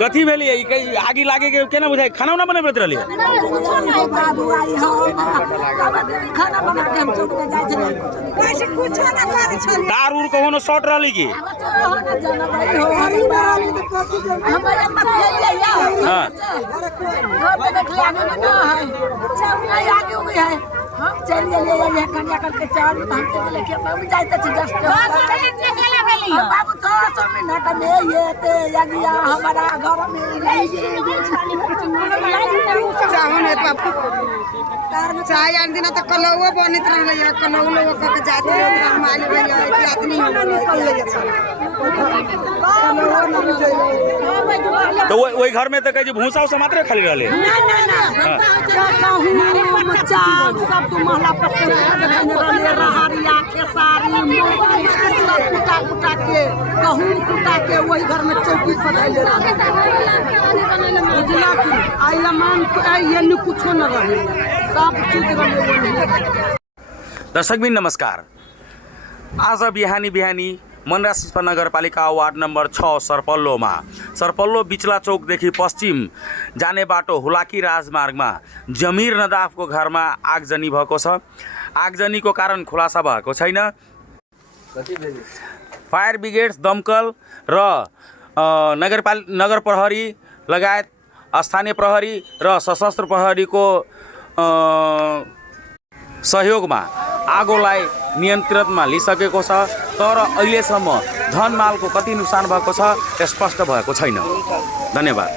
कथी भेली आगे लागे के केना बुझाई खाना उना बने रहली तार उर कहोनो शॉर्ट रहली की चलिए कन्या करके चार हम लेके जाते थे जस्ट बाबू 200 मिनट में ये ते यगिया हमारा घर में चाय आन दिन तक कलौवा बनित रहले या कलौवा लोग के जाते लोग माली भैया इतनी तो वही घर में तो कहे भूसा उसा मात्र खाली रहले ना सब तो महला पर रहरिया खेसारी सब कुटा के गहूम कुटा के वही घर में चौकी पर धैले रहले कुछ न रहे सब चीज रहे। दर्शक भी नमस्कार। आज बिहानी मनरा सिस्पा नगरपालिका वार्ड नंबर 6 सरपल्लो बिचला चौकदेखि पश्चिम जाने बाटो हुलाकी राजमार्गमा जमीर नदाफको घरमा आगजनी भएको छ। आगजनीको कारण खुलासा भएको छैन। फायर ब्रिगेड दमकल र नगर प्रहरी लगायत स्थानीय प्रहरी र सशस्त्र प्रहरीको सहयोगमा आगोलाई नियन्त्रणमा लिइसकेको छ, तर अहिलेसम्म धनमालको कति नुकसान भएको छ स्पष्ट भएको छैन। धन्यवाद।